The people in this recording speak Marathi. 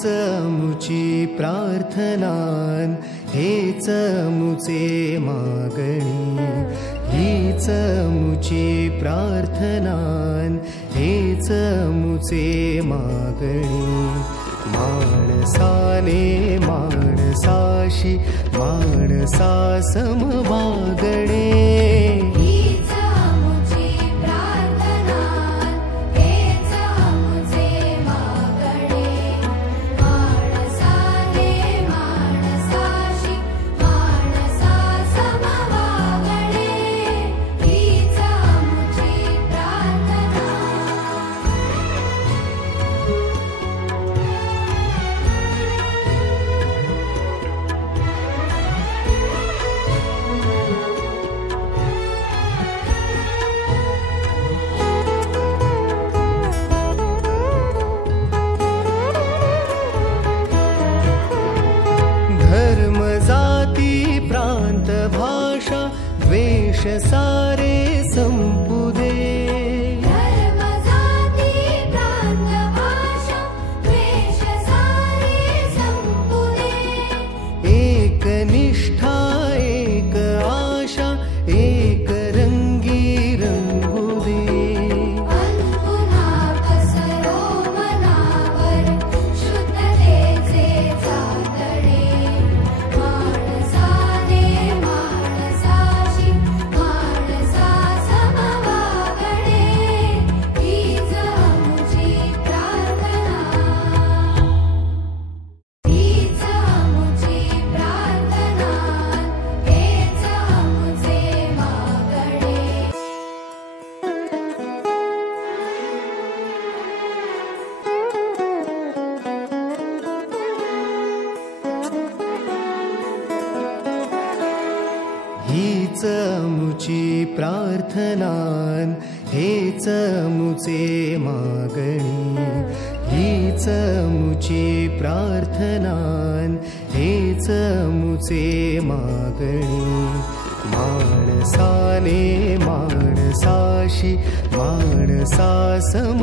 हीच मुची प्रार्थनान, हेच मुचे मागणी। हीच मुची प्रार्थनान, हेच मुचे मागणी। माणसाने माणसाशी माणसा सम वागणे। धर्म जाती प्रांत भाषा द्वेष सारे संपू दे। धर्म जाती प्रांत भाषा द्वेष सारे संपू दे। एक निष्ठा एक आशा एक रंगी रंगू दे। पुन्हा पसरो मनावर शुद्धतेचे चांदणे। माणसाने माणसाशी माणसा सम वागणे। हीच मुची प्रार्थना, हीच मुची प्रार्थना, हेच मुचे मागणे। हीच मुची प्रार्थनान, हेच मुचे मागणी। हीच मुची प्रार्थनान, हेच मुचे मागणी। माणसाने माणसाशी माणसा सम